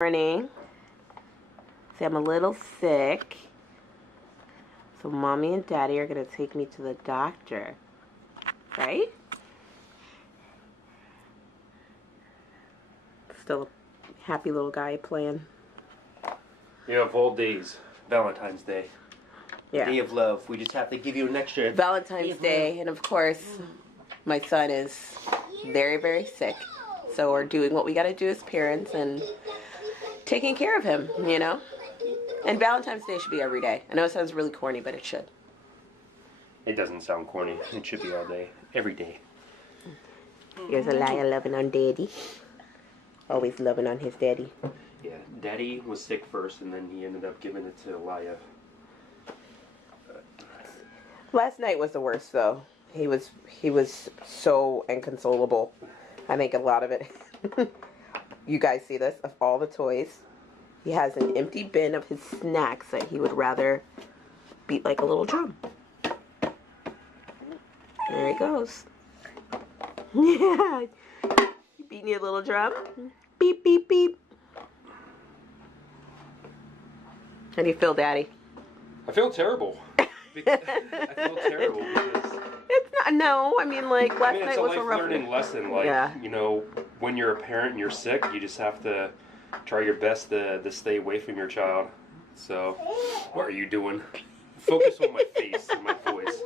Morning. See, I'm a little sick. So mommy and daddy are going to take me to the doctor. Right? Still a happy little guy playing. Yeah, of all days, Valentine's Day. Yeah. Day of love. We just have to give you an extra Valentine's Day. And of course, my son is very, very sick. So we're doing what we got to do as parents and taking care of him, you know? And Valentine's Day should be every day. I know it sounds really corny, but it should. It doesn't sound corny. It should be all day. Every day. Here's Eliyah loving on daddy. Always loving on his daddy. Yeah, Daddy was sick first, and then he ended up giving it to Eliyah. Last night was the worst, though. He was so inconsolable. I think a lot of it. You guys see this? Of all the toys, he has an empty bin of his snacks that he would rather beat like a little drum. There he goes. Yeah. You beating your little drum? Beep, beep, beep. How do you feel, Daddy? I feel terrible. I feel terrible because... It's not, no, I mean, like, last night was a rough... It's a life-learning lesson. Like, yeah. You know, when you're a parent and you're sick, you just have to try your best to stay away from your child. So, what are you doing? Focus on my face and my voice.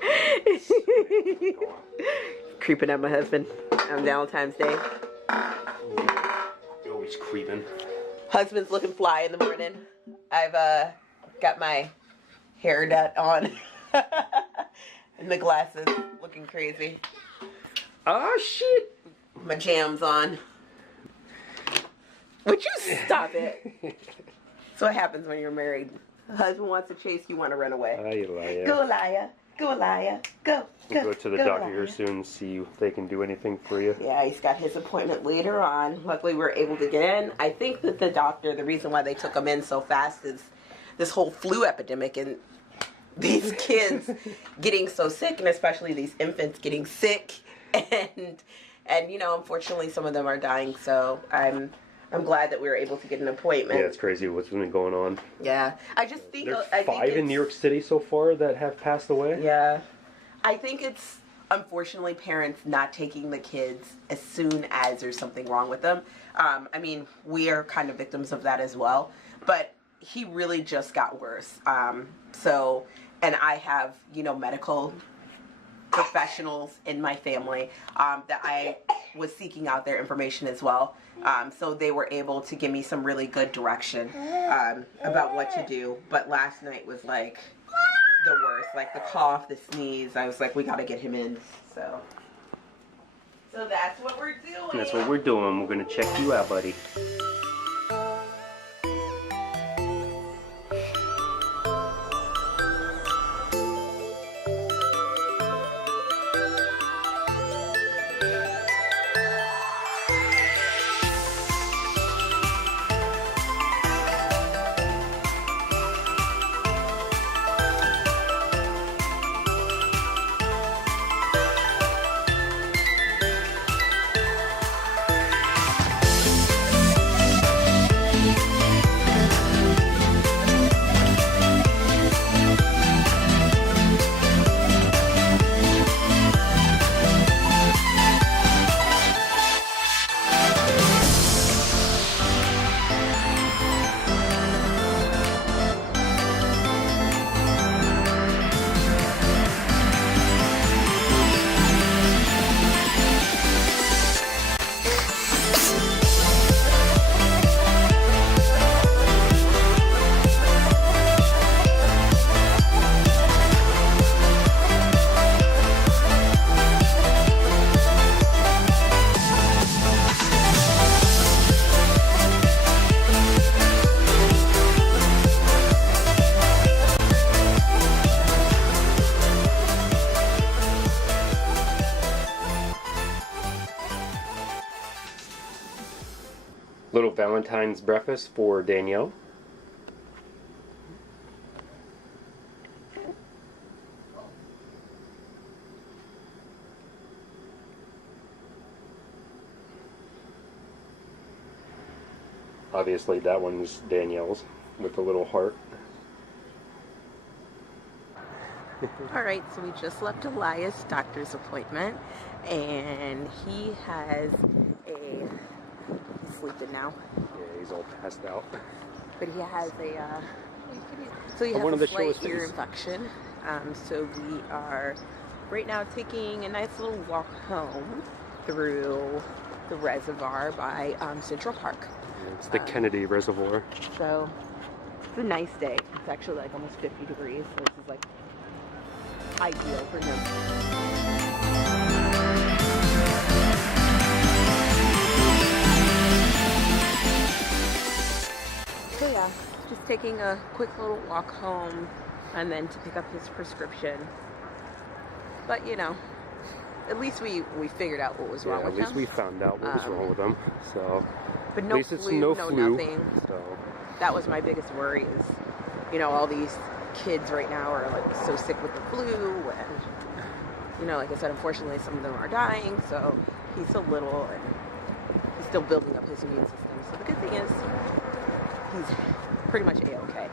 Creeping at my husband on Valentine's Day. You're always creeping. Husband's looking fly in the morning. I've got my hair net on. And the glasses looking crazy. Oh, shit. My jam's on. Would you stop it? That's what happens when you're married. The husband wants to chase, you want to run away. Hi, Eliyah. Go, Eliyah. Go, Eliyah. Go. We'll go to the doctor here soon and see if they can do anything for you. Yeah, he's got his appointment later on. Luckily, we were able to get in. I think that the doctor, the reason why they took him in so fast is this whole flu epidemic and these kids getting so sick, and especially these infants getting sick, and you know, unfortunately, some of them are dying. So I'm glad that we were able to get an appointment. Yeah, it's crazy what's been going on. Yeah, I just think there's five in New York City so far that have passed away. Yeah, I think it's unfortunately parents not taking the kids as soon as there's something wrong with them. I mean, we are kind of victims of that as well, but he really just got worse. So, and I have, you know, medical professionals in my family that I was seeking out their information as well. So they were able to give me some really good direction about what to do. But last night was like the worst, like the cough, the sneeze. I was like, we got to get him in. So that's what we're doing. That's what we're doing. We're going to check you out, buddy. Little Valentine's breakfast for Danielle. Obviously obviously that one's Danielle's with the little heart. Alright, so we just left Eliah's doctor's appointment, and he has he's sleeping now. Yeah, he's all passed out. But he has a slight ear infection. So we are right now taking a nice little walk home through the reservoir by Central Park. It's the Kennedy Reservoir. So it's a nice day. It's actually like almost 50 degrees. So this is like ideal for him. So yeah, just taking a quick little walk home and then to pick up his prescription. But you know, at least we figured out what was wrong with him. At least we found out what was wrong with him. So but no at least flu, it's no flu, nothing. So that was my biggest worry is, you know, all these kids right now are like so sick with the flu, and you know, like I said, unfortunately some of them are dying, so he's still little and he's still building up his immune system. So the good thing is he's pretty much A-okay.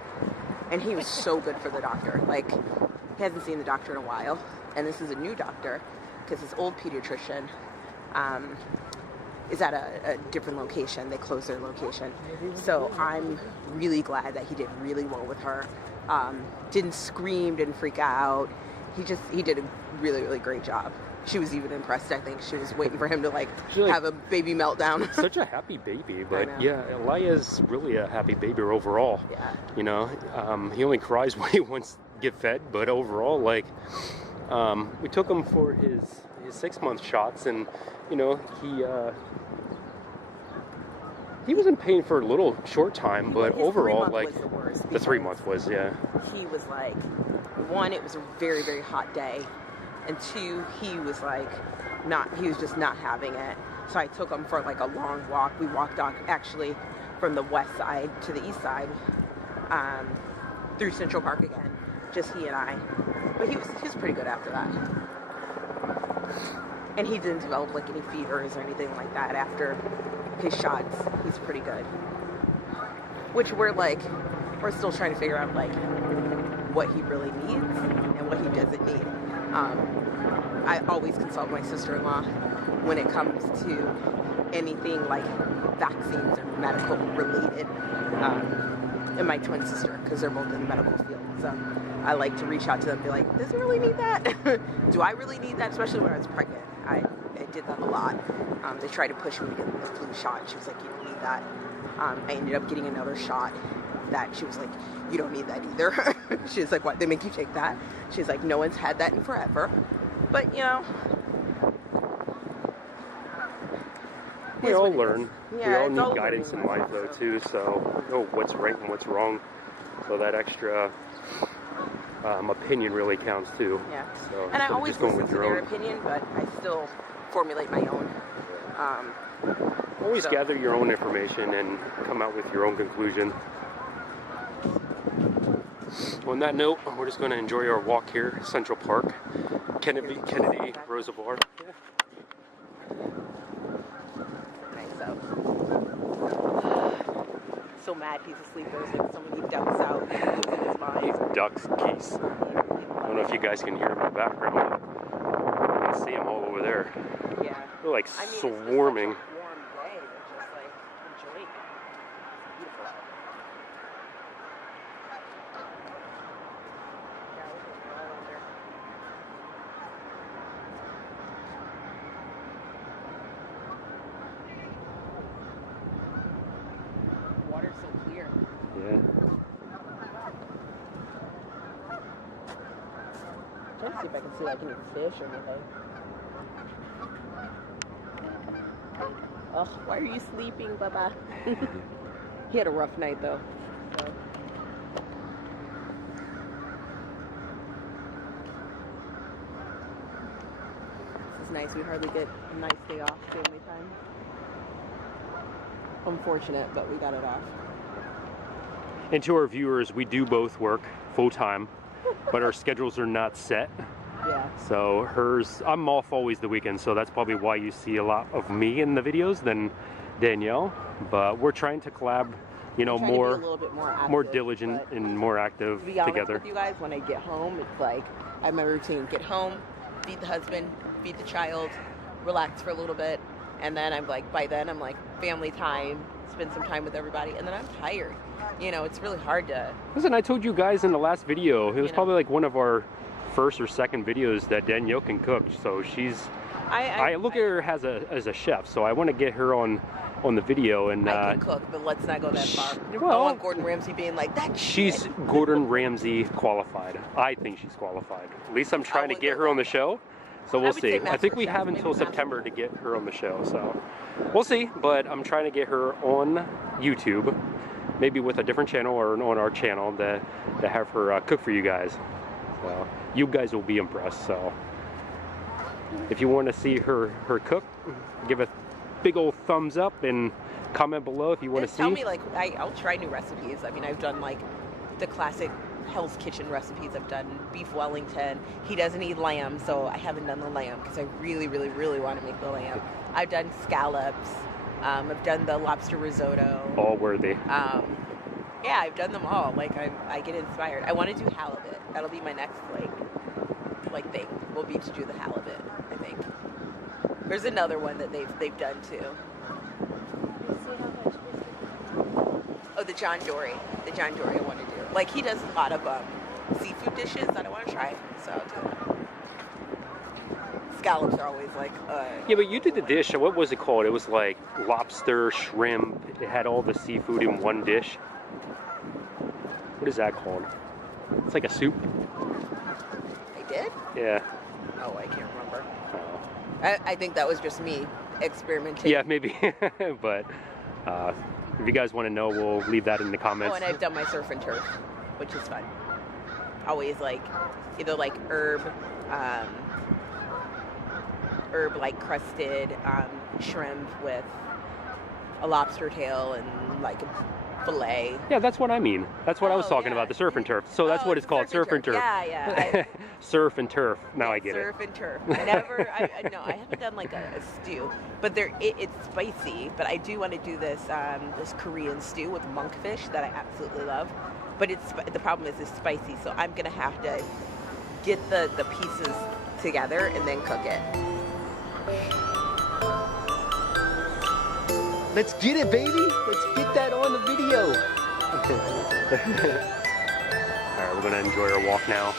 And he was so good for the doctor. Like, he hasn't seen the doctor in a while, and this is a new doctor because his old pediatrician is at a different location. They closed their location. So I'm really glad that he did really well with her. Didn't scream, didn't freak out. He did a really, really great job. She was even impressed, I think. She was waiting for him to have a baby meltdown. Such a happy baby, but yeah, Eliyah's really a happy baby overall. Yeah. You know, he only cries when he wants to get fed, but overall, like, we took him for his 6-month shots, and you know, he was in pain for a little short time, but overall, like, the 3 month was, yeah. He was like, one, it was a very, very hot day, and two, he was just not having it. So I took him for like a long walk. We walked actually from the west side to the east side, through Central Park again, just he and I. But he was pretty good after that. And he didn't develop like any fevers or anything like that after his shots. He's pretty good. Which we're still trying to figure out like what he really needs and what he doesn't need. I always consult my sister-in-law when it comes to anything like vaccines or medical related, and my twin sister, because they're both in the medical field. So I like to reach out to them and be like, does he really need that? Do I really need that? Especially when I was pregnant. I did that a lot. They tried to push me to get the flu shot. She was like, you don't need that. I ended up getting another shot that she was like, you don't need that either. She was like, what, they make you take that? She's like, no one's had that in forever. But, you know, we all learn. Yeah, we all need guidance in life, though, too. So, know what's right and what's wrong. So that extra opinion really counts, too. Yeah. So, and I always listen to their opinion, but I still formulate my own. Always gather your own information and come out with your own conclusion. On that note, we're just going to enjoy our walk here, Central Park, Kennedy Reservoir. Yeah. So mad he's asleep. There's like so many ducks out in his mind. These ducks, geese. I don't know if you guys can hear in my background, but I can see them all over there. Yeah. They're like swarming. It's such a warm day. They're just like enjoying it. Beautiful. Yeah, look at them all over there. Water's so clear. Yeah. I'm trying to see if I can see like any fish or anything. Ugh, why are you sleeping, Baba? He had a rough night though. So. This is nice. We hardly get a nice day off, family time. Unfortunate, but we got it off. And to our viewers, we do both work full-time, but our schedules are not set. Yeah. So I'm off always the weekend, so that's probably why you see a lot of me in the videos than Danielle. But we're trying to collab you know, trying to be a little bit more active, diligent and more active to be honest together. with you guys, when I get home, it's like I have my routine: get home, feed the husband, feed the child, relax for a little bit, and then I'm like, by then I'm like family time, spend some time with everybody, and then I'm tired. You know, it's really hard to. Listen, I told you guys in the last video, it was know. probably like one of our first or second videos that Danielle can cook. So she's, I look at her as a chef, so I want to get her on the video. And I can cook, but let's not go that far. Well, I don't want Gordon Ramsay being like that. She's Gordon Ramsay qualified. I think she's qualified. At least I'm trying to get her on the show. So we'll see. I think we have until September to get her on the show. So we'll see. But I'm trying to get her on YouTube, maybe with a different channel or on our channel to have her cook for you guys. So you guys will be impressed. So if you want to see her cook, give a big old thumbs up and comment below if you want to see. Tell me, like, I'll try new recipes. I mean, I've done like the classic Hell's Kitchen recipes. I've done beef Wellington. He doesn't eat lamb, so I haven't done the lamb because I really, really, really want to make the lamb. I've done scallops. I've done the lobster risotto. All worthy. Yeah, I've done them all. Like, I get inspired. I want to do halibut. That'll be my next like thing. Will be to do the halibut. I think. There's another one that they've done too. Oh, the John Dory. The John Dory I want to do. Like, he does a lot of seafood dishes that I want to try. So I'll do that. Scallops are always like. Yeah, but you did the dish. What was it called? It was like lobster, shrimp. It had all the seafood in one dish. What is that called? It's like a soup. I did? Yeah. Oh, I can't remember. Oh. I think that was just me experimenting. Yeah, maybe. But if you guys want to know, we'll leave that in the comments. Oh, and I've done my surf and turf, which is fun. Always like either like herb like crusted shrimp with a lobster tail and like a fillet. Yeah, that's what I mean. That's what I was talking about, the surf and turf. So that's what it's called, surf and turf. Yeah, yeah. Surf and turf. Now I get it. Surf and turf. I haven't done like a stew, but it's spicy. But I do want to do this this Korean stew with monkfish that I absolutely love. But the problem is it's spicy, so I'm gonna have to get the pieces together and then cook it. Let's get it, baby. Let's get that on the video. All right, we're gonna enjoy our walk now.